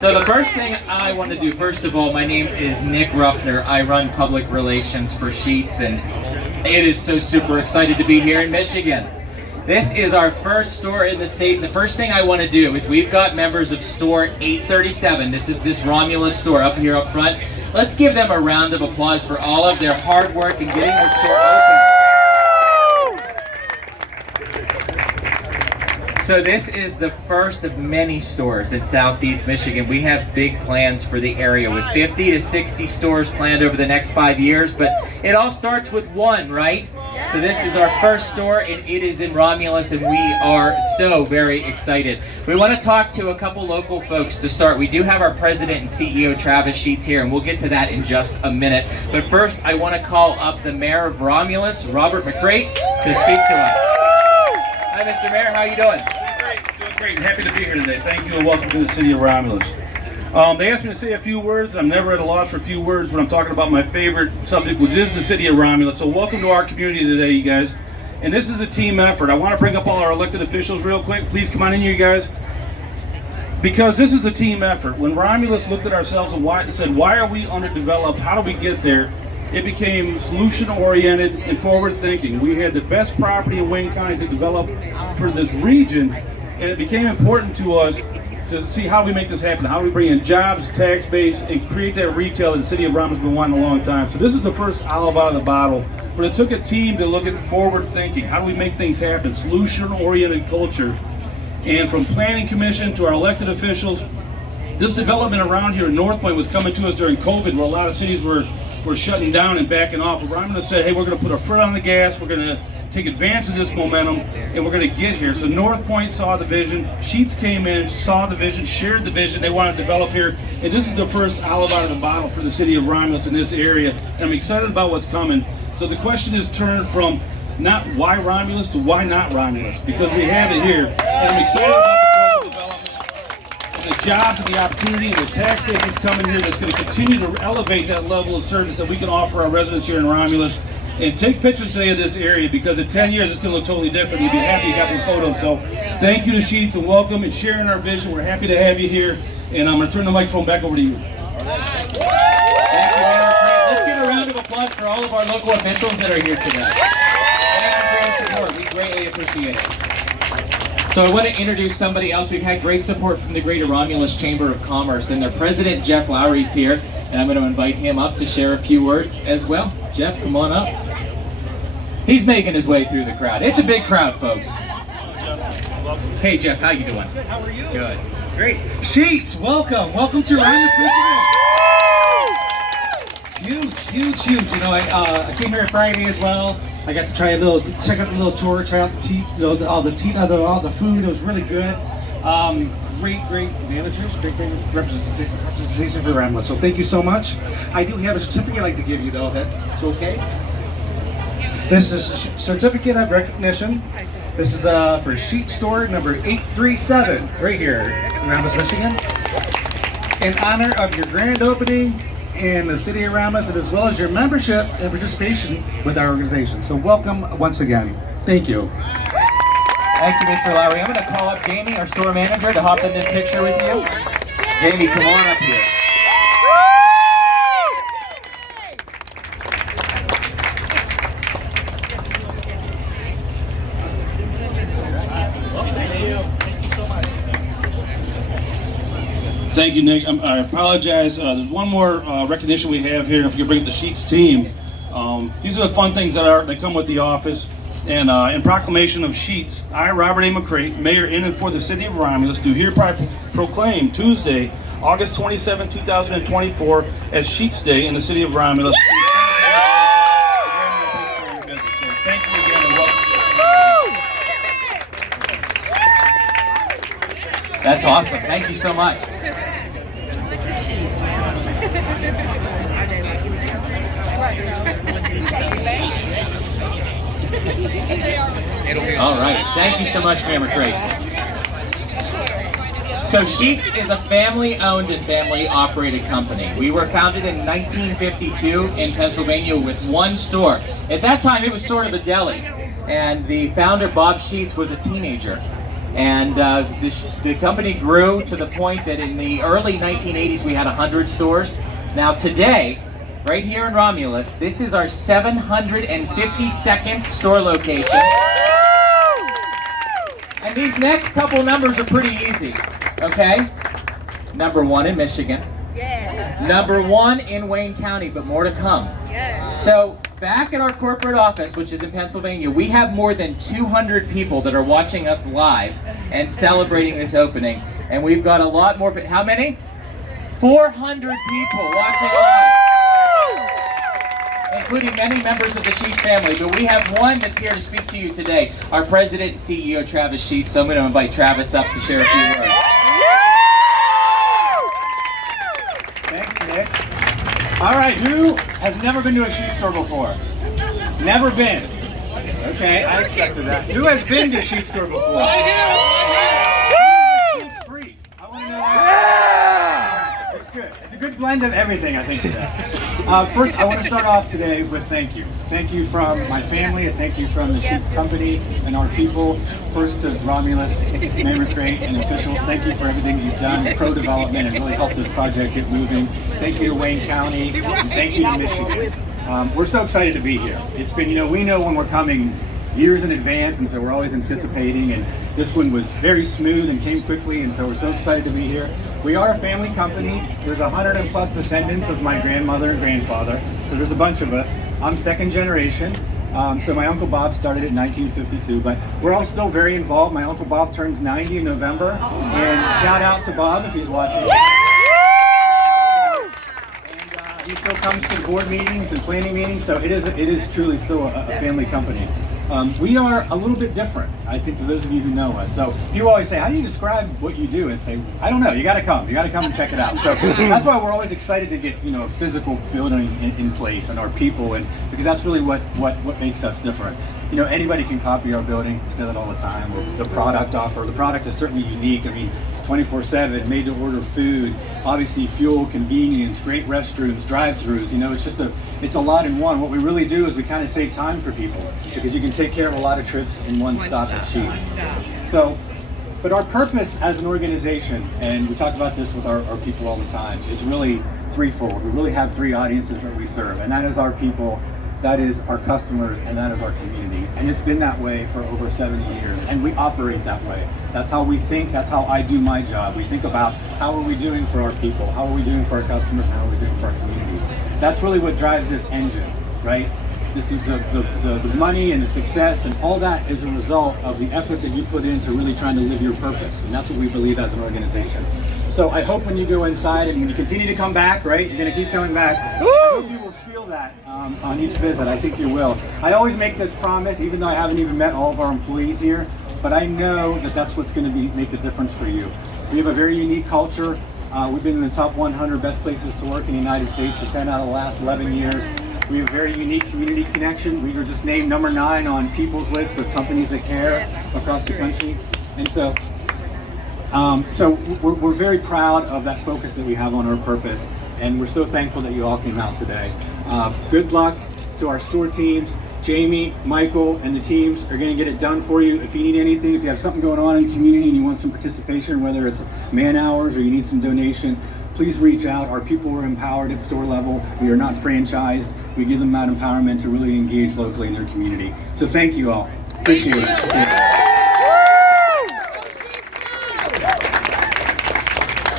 So the first thing I want to do, first of all, my name is Nick Ruffner. I run public relations for Sheetz, and it is so super excited to be here in Michigan. This is our first store in the state, and the first thing I want to do is we've got members of store 837. This is this Romulus store up here up front. Let's give them a round of applause for all of their hard work in getting their store open. So this is the first of many stores in Southeast Michigan. We have big plans for the area with 50 to 60 stores planned over the next 5 years, but it all starts with one, right? So this is our first store, and it is in Romulus, and we are so very excited. We want to talk to a couple local folks to start. We do have our president and CEO, Travis Sheetz, here, and we'll get to that in just a minute. But first, I want to call up the mayor of Romulus, Robert McCrate, to speak to us. Hi, Mr. Mayor, how you doing? Doing great. Happy to be here today. Thank you and welcome to the city of Romulus. They asked me to say a few words. I'm never at a loss for a few words when I'm talking about my favorite subject, which is the city of Romulus. So welcome to our community today, you guys. And this is a team effort. I want to bring up all our elected officials real quick. Please come on in here, you guys. Because this is a team effort. When Romulus looked at ourselves and said, why are we underdeveloped? How do we get there? It became solution-oriented and forward-thinking. We had the best property in Wayne County to develop for this region, and it became important to us to see how we make this happen, how we bring in jobs, tax base, and create that retail that the city of Romulus has been wanting a long time. So this is the first olive out of the bottle, but it took a team to look at forward-thinking. How do we make things happen? Solution-oriented culture. And from planning commission to our elected officials, this development around here in North Point was coming to us during COVID, where a lot of cities were shutting down and backing off. Romulus said, hey, we're going to put our foot on the gas, we're going to take advantage of this momentum, and we're going to get here. So North Point saw the vision, Sheetz came in, saw the vision, shared the vision, they want to develop here, and this is the first olive out of the bottle for the city of Romulus in this area, and I'm excited about what's coming. So the question is turned from not why Romulus to why not Romulus, because we have it here, and I'm excited about the development, and the jobs and the opportunity and the tax base is coming here that's going to continue to elevate that level of service that we can offer our residents here in Romulus. And take pictures today of this area, because in 10 years it's going to look totally different. You'll be happy you got the photos. So thank you to Sheetz and welcome and sharing our vision. We're happy to have you here. And I'm going to turn the microphone back over to you. Thank you, Mayor. Let's give a round of applause for all of our local officials that are here today. Thank you for your support. We greatly appreciate it. So I want to introduce somebody else. We've had great support from the Greater Romulus Chamber of Commerce, and their president, Jeff Lowry, is here. And I'm going to invite him up to share a few words as well. Jeff, come on up. He's making his way through the crowd. It's a big crowd, folks. Hey, Jeff, how you doing? Good. How are you? Good. Great. Sheetz, welcome. Welcome to Romulus, Michigan. It's huge, huge, huge. You know, I came here Friday as well. I got to try check out the little tour, try out the tea, all the food. It was really good. Great managers, great representation for Romulus. So thank you so much. I do have a certificate I'd like to give you, though. That's okay. This is a certificate of recognition. This is for Sheetz store number 837, right here in Romulus, Michigan. In honor of your grand opening in the city of Romulus, and as well as your membership and participation with our organization. So welcome once again. Thank you. Thank you, Mr. Lowry. I'm going to call up Jamie, our store manager, to hop in this picture with you. Jamie, come on up here. Thank you, Nick. I apologize. There's one more recognition we have here. If you could bring up the Sheetz team. These are the fun things that come with the office. And in proclamation of Sheetz, I, Robert A. McCrate, Mayor in and for the city of Romulus, do hereby proclaim Tuesday, August 27, 2024, as Sheetz Day in the city of Romulus. Thank you again and welcome. That's awesome. Thank you so much. All right. Thank you so much, Mayor McCrate. So Sheetz is a family-owned and family-operated company. We were founded in 1952 in Pennsylvania with one store. At that time, it was sort of a deli, and the founder, Bob Sheetz, was a teenager. And the company grew to the point that in the early 1980s we had 100 stores. Now today, right here in Romulus, this is our 752nd store location. And these next couple numbers are pretty easy, okay? Number 1 in Michigan. Yeah. Number 1 in Wayne County, but more to come. Yeah. So back at our corporate office, which is in Pennsylvania, we have more than 200 people that are watching us live and celebrating this opening. And we've got a lot more, how many? 400 people watching live, including many members of the Sheetz family. But we have one that's here to speak to you today, our president and CEO, Travis Sheetz. So I'm going to invite Travis up to share a few words. Thanks, Nick. All right, who has never been to a Sheetz store before? Never been. Okay, I expected that. Who has been to a Sheetz store before? I do. Sheetz free. I want to know that. It's good. It's a good blend of everything, I think, today. First, I want to start off today with thank you. Thank you from my family, and thank you from the Sheetz company and our people. First to Romulus, Mammoth and officials, thank you for everything you've done, pro development, and really helped this project get moving. Thank you to Wayne County, and thank you to Michigan. We're so excited to be here. It's been, we know when we're coming years in advance, and so we're always anticipating, and this one was very smooth and came quickly, and so we're so excited to be here. We are a family company. There's 100+ descendants of my grandmother and grandfather, so there's a bunch of us. I'm second generation. So my Uncle Bob started in 1952, but we're all still very involved. My Uncle Bob turns 90 in November, and shout out to Bob if he's watching. And he still comes to board meetings and planning meetings, so it is truly still a family company. We are a little bit different, I think, to those of you who know us. So people always say, how do you describe what you do? And say, I don't know, you gotta come and check it out. So that's why we're always excited to get, a physical building in place and our people, and because that's really what makes us different. Anybody can copy our building, I say that all the time, or the product offer. The product is certainly unique. 24/7, made to order food, obviously fuel, convenience, great restrooms, drive-throughs, it's a lot in one. What we really do is we kind of save time for people, because you can take care of a lot of trips in one stop at Sheetz. So, but our purpose as an organization, and we talk about this with our people all the time, is really threefold. We really have 3 audiences that we serve, and that is our people, that is our customers, and that is our communities. And it's been that way for over 70 years, and we operate that way. That's how we think, that's how I do my job. We think about how are we doing for our people, how are we doing for our customers, and how are we doing for our communities. That's really what drives this engine, right? This is the money and the success, and all that is a result of the effort that you put into really trying to live your purpose, and that's what we believe as an organization. So I hope when you go inside and when you continue to come back, right, you're going to keep coming back, I hope you will feel that on each visit. I think you will. I always make this promise, even though I haven't even met all of our employees here, but I know that that's what's going to make the difference for you. We have a very unique culture. We've been in the top 100 best places to work in the United States for 10 out of the last 11 years. We have a very unique community connection. We were just named number 9 on People's list of companies that care across the country. And so we're very proud of that focus that we have on our purpose, and we're so thankful that you all came out today. Good luck to our store teams. Jamie, Michael, and the teams are going to get it done for you. If you need anything, if you have something going on in the community and you want some participation, whether it's man hours or you need some donation, please reach out. Our people are empowered at store level. We are not franchised. We give them that empowerment to really engage locally in their community. So thank you all. Appreciate it.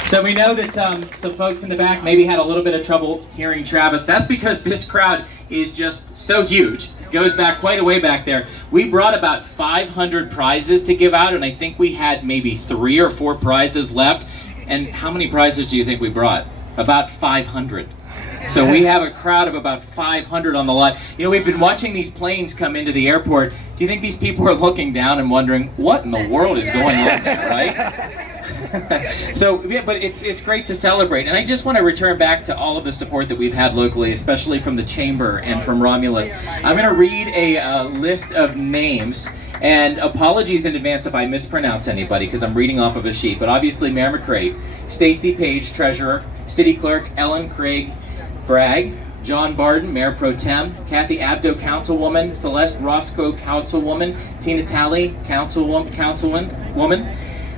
So we know that some folks in the back maybe had a little bit of trouble hearing Travis. That's because this crowd is just so huge. It goes back quite a way back there. We brought about 500 prizes to give out, and I think we had maybe 3 or 4 prizes left. And how many prizes do you think we brought? About 500. So we have a crowd of about 500 on the lot. We've been watching these planes come into the airport. Do you think these people are looking down and wondering, what in the world is going on there, right? So, yeah, but it's great to celebrate, and I just want to return back to all of the support that we've had locally, especially from the Chamber and from Romulus. I'm going to read a list of names, and apologies in advance if I mispronounce anybody, because I'm reading off of a sheet, but obviously Mayor McCrae, Stacy Page, Treasurer, City Clerk Ellen Craig Bragg, John Barden, Mayor Pro Tem, Kathy Abdo, Councilwoman, Celeste Roscoe, Councilwoman, Tina Talley, Councilwoman,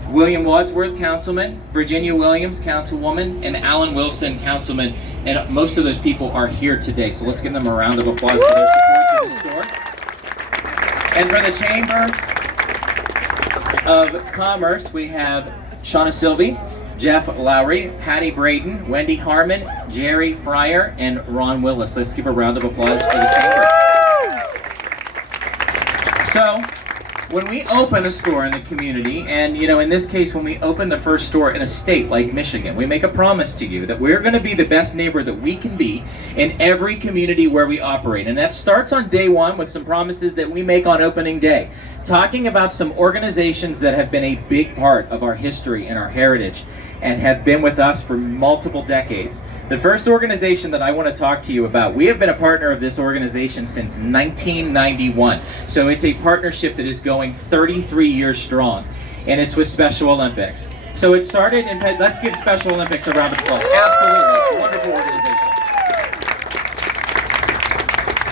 William Wadsworth, Councilman, Virginia Williams, Councilwoman, and Alan Wilson, Councilman. And most of those people are here today, so let's give them a round of applause for their support for the store. And for the Chamber of Commerce, we have Shauna Sylvie, Jeff Lowry, Patty Braden, Wendy Harmon, Jerry Fryer, and Ron Willis. Let's give a round of applause for the Chamber. So, when we open a store in the community, and in this case, when we open the first store in a state like Michigan, we make a promise to you that we're going to be the best neighbor that we can be in every community where we operate. And that starts on day one with some promises that we make on opening day, talking about some organizations that have been a big part of our history and our heritage and have been with us for multiple decades. The first organization that I want to talk to you about, we have been a partner of this organization since 1991. So it's a partnership that is going 33 years strong, and it's with Special Olympics. So it started, and let's give Special Olympics a round of applause. Absolutely, wonderful organization.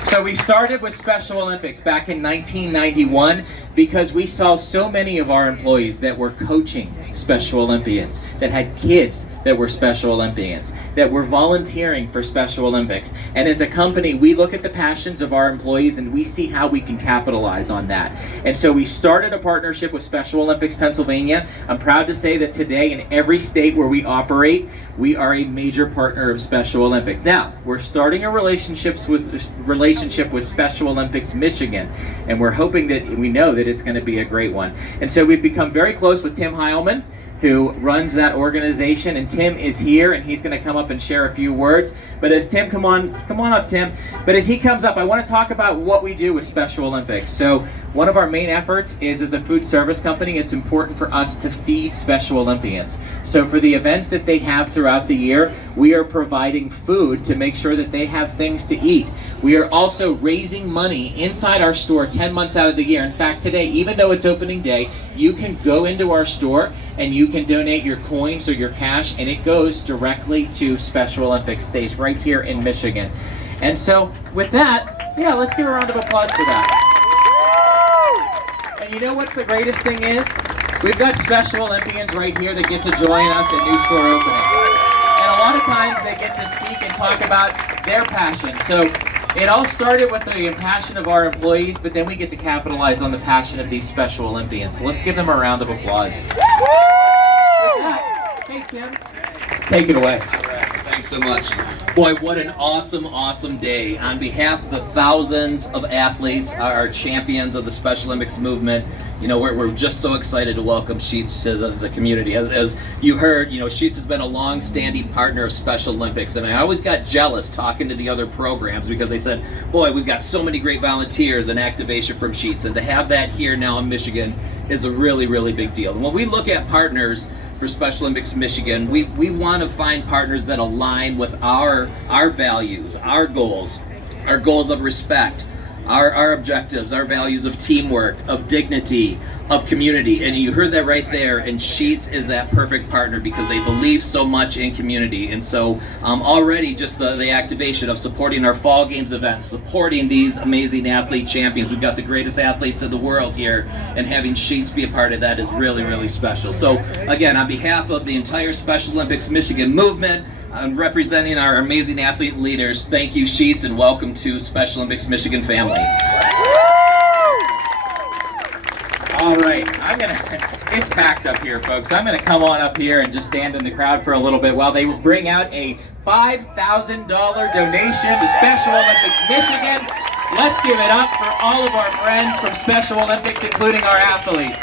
So we started with Special Olympics back in 1991 because we saw so many of our employees that were coaching Special Olympians, that had kids that were Special Olympians, that were volunteering for Special Olympics. And as a company, we look at the passions of our employees and we see how we can capitalize on that. And so we started a partnership with Special Olympics Pennsylvania. I'm proud to say that today in every state where we operate, we are a major partner of Special Olympics. Now, we're starting a relationship with Special Olympics Michigan, and we're hoping that we know that it's going to be a great one. And so we've become very close with Tim Heilman, who runs that organization, and Tim is here and he's going to come up and share a few words. But as Tim, come on up, Tim. But as he comes up, I want to talk about what we do with Special Olympics. So one of our main efforts is, as a food service company, it's important for us to feed Special Olympians. So for the events that they have throughout the year, we are providing food to make sure that they have things to eat. We are also raising money inside our store 10 months out of the year. In fact, today, even though it's opening day, you can go into our store and you can donate your coins or your cash, and it goes directly to Special Olympics, stays right here in Michigan. And so with that, yeah, let's give a round of applause for that. And you know what's the greatest thing is? We've got Special Olympians right here that get to join us at new store openings. And a lot of times they get to speak and talk about their passion. So it all started with the passion of our employees, but then we get to capitalize on the passion of these Special Olympians. So let's give them a round of applause. Hey, Tim. Take it away. Thanks so much. Boy, what an awesome day. On behalf of the thousands of athletes, our champions of the Special Olympics movement, we're just so excited to welcome Sheetz to the community. As you heard, Sheetz has been a long-standing partner of Special Olympics, and I always got jealous talking to the other programs because they said, boy, we've got so many great volunteers and activation from Sheetz, and to have that here now in Michigan is a really big deal. And when we look at partners for Special Olympics Michigan, we want to find partners that align with our values, our goals of respect, our objectives, our values of teamwork, of dignity, of community. And you heard that right there, and Sheetz is that perfect partner because they believe so much in community. And so already just the activation of supporting our fall games events, supporting these amazing athlete champions. We've got the greatest athletes in the world here, and having Sheetz be a part of that is really special. So again, on behalf of the entire Special Olympics Michigan movement, I'm representing our amazing athlete leaders. Thank you, Sheetz, and welcome to Special Olympics Michigan family. All right, it's packed up here, folks. I'm gonna come on up here and just stand in the crowd for a little bit while they bring out a $5,000 donation to Special Olympics Michigan. Let's give it up for all of our friends from Special Olympics, including our athletes.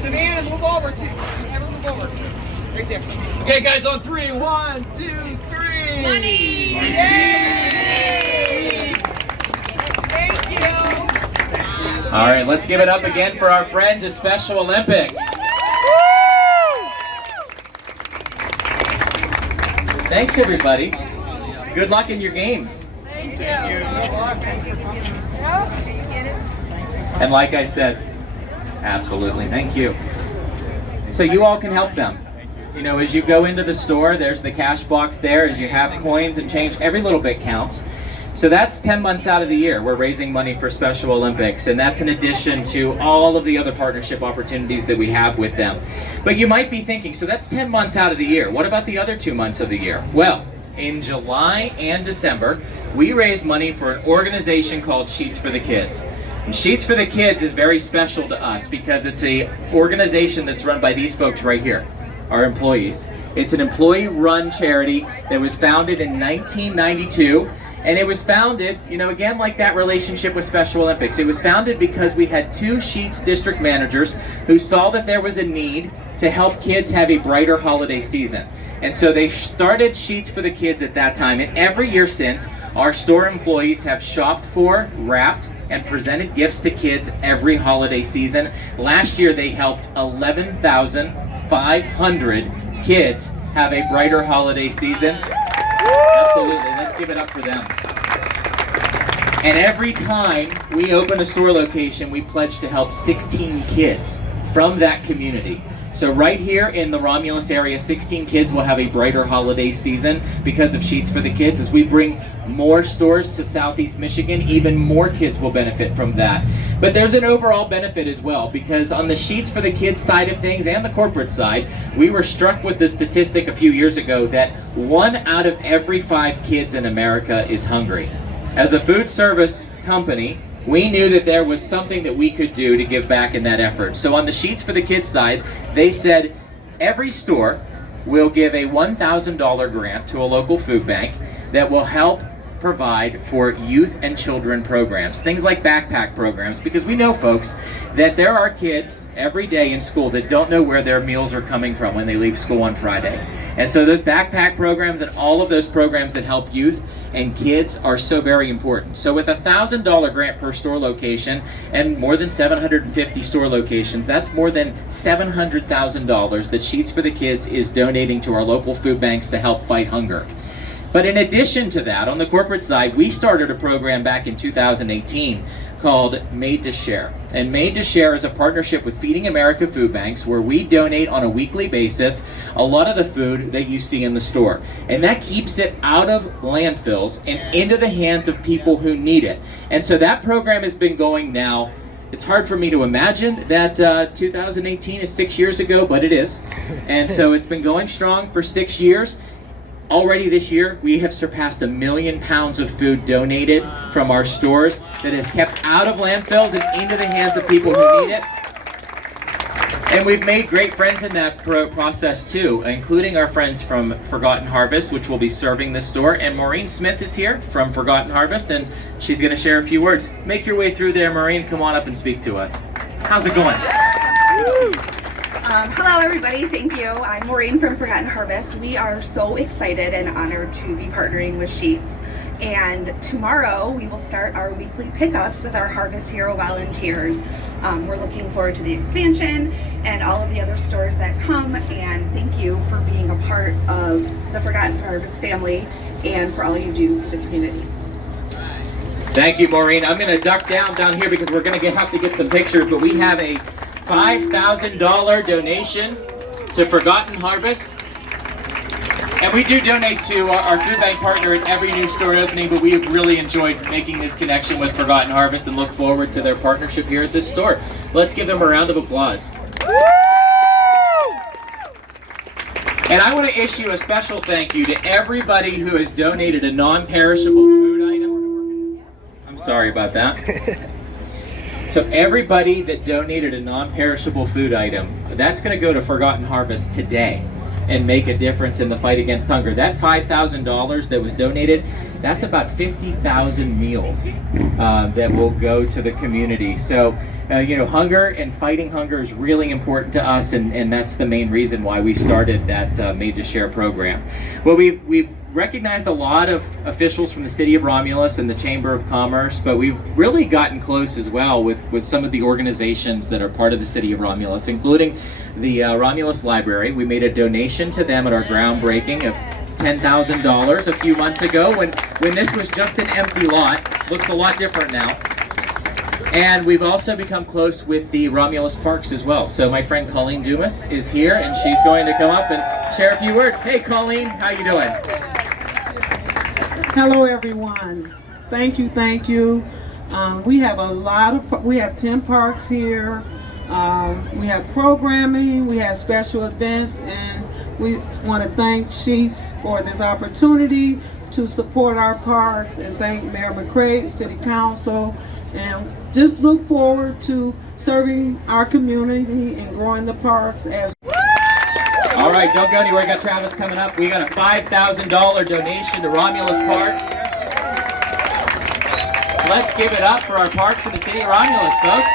Savannah, move over too. Ever move over. Right there. Okay, guys, on 3. 1, 2, 3. Money! Yay! Thank you. All right, let's give it up again for our friends at Special Olympics. Thanks, everybody. Good luck in your games. Thank you. And like I said, absolutely, thank you. So you all can help them. You know, as you go into the store, there's the cash box there. As you have coins and change, every little bit counts. So that's 10 months out of the year. We're raising money for Special Olympics, and that's in addition to all of the other partnership opportunities that we have with them. But you might be thinking, so that's 10 months out of the year. What about the other 2 months of the year? Well, in July and December, we raise money for an organization called Sheetz for the Kids. And Sheetz for the Kids is very special to us because it's an organization that's run by these folks right here, our employees. It's an employee-run charity that was founded in 1992. And it was founded, you know, again, like that relationship with Special Olympics. It was founded because we had 2 Sheetz district managers who saw that there was a need to help kids have a brighter holiday season. And so they started Sheetz for the Kids at that time. And every year since, our store employees have shopped for, wrapped, and presented gifts to kids every holiday season. Last year, they helped 11,500 kids have a brighter holiday season. Absolutely, let's give it up for them. And every time we open a store location, we pledge to help 16 kids from that community. So right here in the Romulus area, 16 kids will have a brighter holiday season because of Sheetz for the Kids. As we bring more stores to Southeast Michigan, even more kids will benefit from that. But there's an overall benefit as well, because on the Sheetz for the Kids side of things and the corporate side, we were struck with the statistic a few years ago that 1 out of every 5 kids in America is hungry. As a food service company, we knew that there was something that we could do to give back in that effort. So on the Sheetz for the Kids side, they said every store will give a $1,000 grant to a local food bank that will help provide for youth and children programs, things like backpack programs, because we know, folks, that there are kids every day in school that don't know where their meals are coming from when they leave school on Friday. And so those backpack programs and all of those programs that help youth and kids are so very important. So with a $1,000 grant per store location and more than 750 store locations, that's more than $700,000 that Sheetz for the Kids is donating to our local food banks to help fight hunger. But in addition to that, on the corporate side, we started a program back in 2018 called Made to Share. And Made to Share is a partnership with Feeding America food banks where we donate on a weekly basis a lot of the food that you see in the store. And that keeps it out of landfills and into the hands of people who need it. And so that program has been going now. It's hard for me to imagine that 2018 is 6 years ago, but it is. And so it's been going strong for 6 years. Already this year, we have surpassed 1 million pounds of food donated from our stores that is kept out of landfills and into the hands of people who need it. And we've made great friends in that process too, including our friends from Forgotten Harvest, which will be serving the store. And Maureen Smith is here from Forgotten Harvest, and she's going to share a few words. Make your way through there, Maureen. Come on up and speak to us. How's it going? Hello everybody, thank you. I'm Maureen from Forgotten Harvest. We are so excited and honored to be partnering with Sheetz. And tomorrow we will start our weekly pickups with our Harvest Hero volunteers. We're looking forward to the expansion and all of the other stores that come, and thank you for being a part of the Forgotten Harvest family and for all you do for the community. Thank you, Maureen. I'm going to duck down here because we're going to have to get some pictures, but we have a $5,000 donation to Forgotten Harvest. And we do donate to our food bank partner at every new store opening, but we have really enjoyed making this connection with Forgotten Harvest and look forward to their partnership here at this store. Let's give them a round of applause. And I want to issue a special thank you to everybody who has donated a non-perishable food item. I'm sorry about that. So everybody that donated a non-perishable food item, that's going to go to Forgotten Harvest today and make a difference in the fight against hunger. That $5,000 that was donated, that's about 50,000 meals that will go to the community. So, hunger and fighting hunger is really important to us, and that's the main reason why we started that Made to Share program. Well, we've recognized a lot of officials from the City of Romulus and the Chamber of Commerce, but we've really gotten close as well with some of the organizations that are part of the City of Romulus, including the Romulus Library. We made a donation to them at our groundbreaking of $10,000 a few months ago when this was just an empty lot. Looks a lot different now. And we've also become close with the Romulus Parks as well. So my friend Colleen Dumas is here, and she's going to come up and share a few words. Hey Colleen, how you doing? Hello everyone. Thank you, thank you. We have 10 parks here. We have programming, we have special events, and we want to thank Sheetz for this opportunity to support our parks, and thank Mayor McCray, City Council, and just look forward to serving our community and growing the parks as All right, don't go anywhere. We got Travis coming up. We got a $5,000 donation to Romulus Parks. Let's give it up for our parks in the city of Romulus, folks.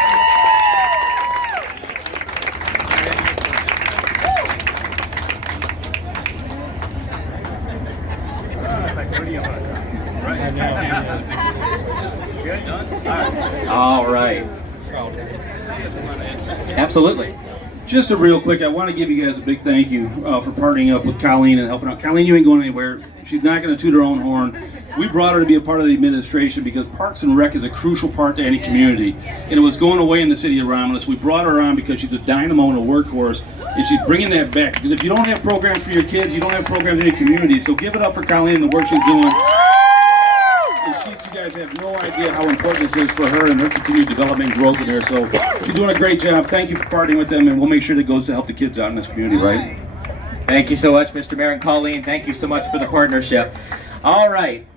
All right. Absolutely. Just a real quick, I want to give you guys a big thank you for partnering up with Colleen and helping out. Colleen, you ain't going anywhere. She's not going to toot her own horn. We brought her to be a part of the administration because Parks and Rec is a crucial part to any community. And it was going away in the city of Romulus. We brought her on because she's a dynamo and a workhorse, and she's bringing that back. Because if you don't have programs for your kids, you don't have programs in your community. So give it up for Colleen and the work she's doing. And Sheetz, you guys have no idea how important this is for her and her continued development and growth in there. So you're doing a great job. Thank you for partnering with them, and we'll make sure that goes to help the kids out in this community, right? Thank you so much, Mr. Mayor and Colleen. Thank you so much for the partnership. All right.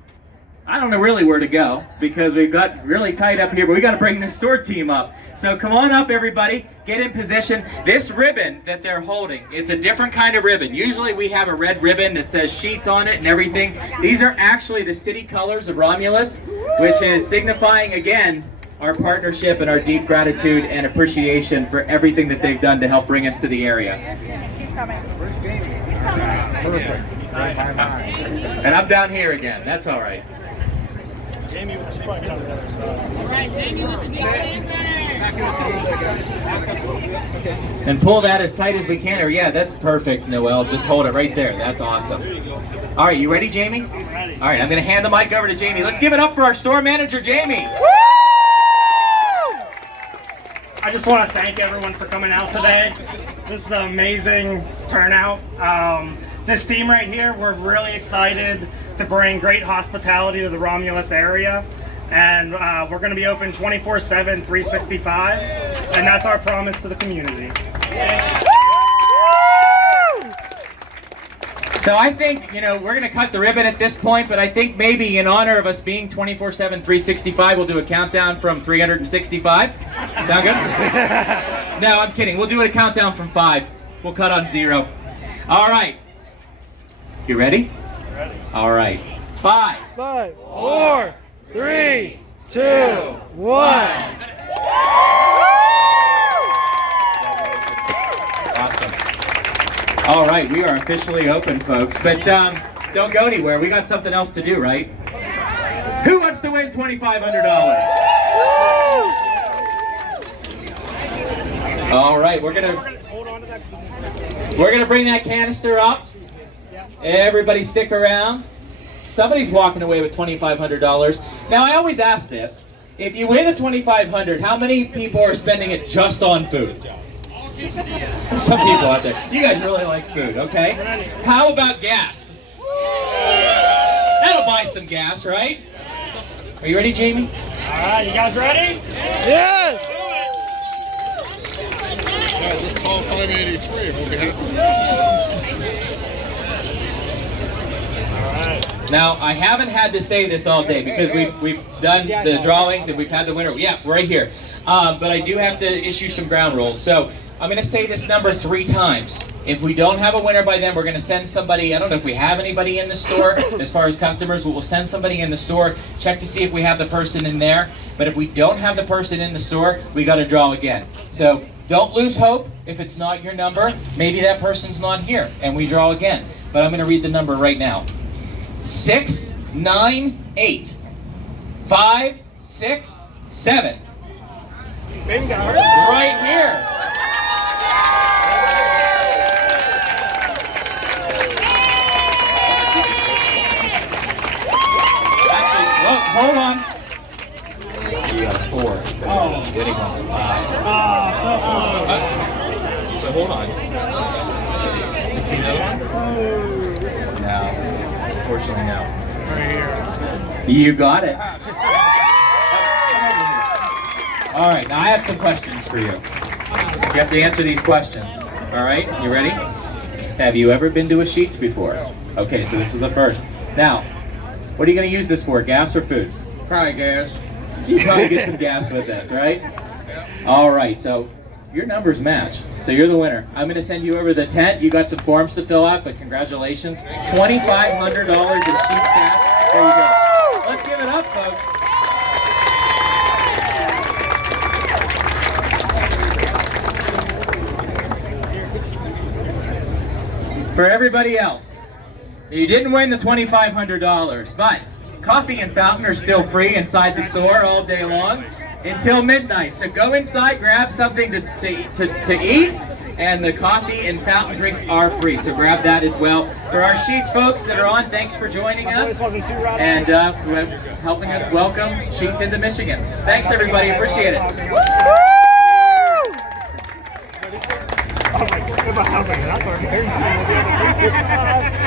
I don't know really where to go because we've got really tight up here, but we got to bring the store team up. So come on up, everybody. Get in position. This ribbon that they're holding, it's a different kind of ribbon. Usually we have a red ribbon that says Sheetz on it and everything. These are actually the city colors of Romulus, which is signifying, again, our partnership and our deep gratitude and appreciation for everything that they've done to help bring us to the area. He's coming. And I'm down here again. That's all right. And pull that as tight as we can. Or yeah, that's perfect, Noel. Just hold it right there. That's awesome. All right, you ready, Jamie? I'm ready. All right, I'm going to hand the mic over to Jamie. Let's give it up for our store manager, Jamie. I just want to thank everyone for coming out today. This is an amazing turnout. This team right here, we're really excited to bring great hospitality to the Romulus area. And we're going to be open 24/7, 365. And that's our promise to the community. So I think, we're going to cut the ribbon at this point, but I think maybe in honor of us being 24/7, 365, we'll do a countdown from 365. Sound good? No, I'm kidding. We'll do a countdown from 5. We'll cut on 0. All right. You ready? Ready. All right. 5, 4, 3, 2, 1. Awesome. All right, we are officially open, folks. But don't go anywhere. We got something else to do, right? Who wants to win $2,500? All right, we're gonna bring that canister up. Everybody stick around. Somebody's walking away with $2,500. Now, I always ask this. If you win the $2,500, how many people are spending it just on food? Some people out there. You guys really like food, okay? How about gas? That'll buy some gas, right? Are you ready, Jamie? All right, you guys ready? Yes! Just call 583 and we'll be happy. Now, I haven't had to say this all day because we've done the drawings and we've had the winner. Yeah, right here. But I do have to issue some ground rules. So I'm going to say this number 3 times. If we don't have a winner by then, we're going to send somebody. I don't know if we have anybody in the store as far as customers, but we'll send somebody in the store, check to see if we have the person in there. But if we don't have the person in the store, we got to draw again. So don't lose hope if it's not your number. Maybe that person's not here and we draw again. But I'm going to read the number right now. 6, 9, 8, 5, 6, 7. Bingo. Right here. Actually, hold on. You got a 4. Oh. hold on. You see that one? No. Unfortunately, no. It's right here. You got it. All right, now I have some questions for you. You have to answer these questions. All right, you ready? Have you ever been to a Sheetz before? Okay, so this is the first. Now, what are you going to use this for, gas or food? Probably gas. You probably get some gas with this, right? All right, so your numbers match. So you're the winner. I'm going to send you over the tent. You got some forms to fill out, but congratulations. $2,500 in Sheetz cash. There you go. Let's give it up, folks. For everybody else, you didn't win the $2,500, but coffee and fountain are still free inside the store all day long until midnight. So go inside, grab something to eat, and the coffee and fountain drinks are free. So grab that as well. For our Sheetz folks that are on, thanks for joining us and helping us welcome Sheetz into Michigan. Thanks everybody, appreciate it. Oh my God, that's our